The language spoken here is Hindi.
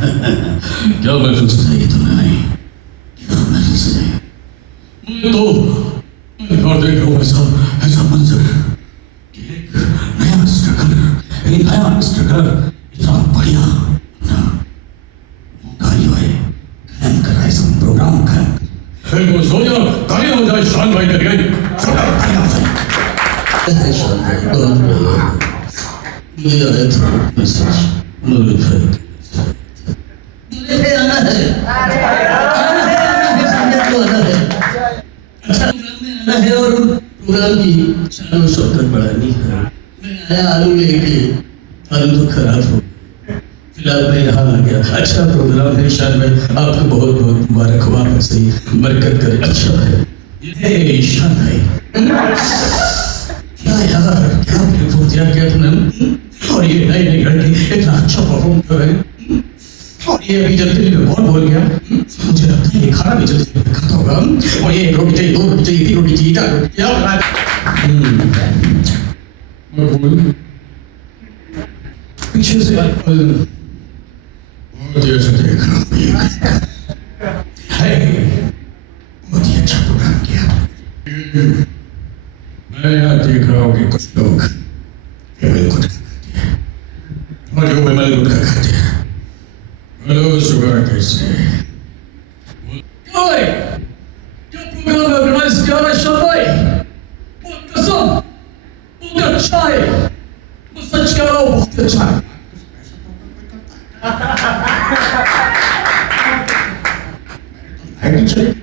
क्या महफिल सजाई तुमने नहीं? क्या महफिल सजाई? मैं तो और देख रहा हूँ ऐसा ऐसा मंजर कि एक नया स्ट्रगल इतना बढ़िया ना तालियों है कायम कर रहा है सब प्रोग्राम कायम एक वो सोचा तालियां हो जाए शान भाई कर गई छोटा तालियां हो जाए शान भाई बहुत मुझे आया था मैसेज मुझे आना है और प्रोग्राम की शान शौकत बढ़ानी है। मैं आया आलू लेके, आलू तो खराब हो फिलहाल मैं यहाँ आ गया। अच्छा प्रोग्राम है शान भाई, आपको बहुत बहुत मुबारक हो, आप ऐसे ही बरकत करे। अच्छा है ये शान भाई, क्या यार क्या रिपोर्ट दिया क्या तुमने? और ये नई नई लड़की इतना अच्छा परफॉर्म कर रहे हैं और ये अभी जल्दी में बहुत बोल गया। मुझे लगता है ये खाना भी जल्दी से खाता होगा और ये रोटी चाहिए, 2 रोटी चाहिए, 3 रोटी चाहिए, 4 रोटी क्या बना पीछे से देर से देख रहा हूँ बहुत ही अच्छा प्रोग्राम किया। मैं यहाँ देख रहा हूँ कि कुछ लोग केवल गुटखा खाते हैं और जो विमल गुटखा खाते हैं हेलो सुबह कैसे क्या प्रोग्राम ऑर्गेनाइज किया है शान भाई? बहुत कसम बहुत अच्छा है, मैं सच कह रहा हूँ बहुत अच्छा है। I can check.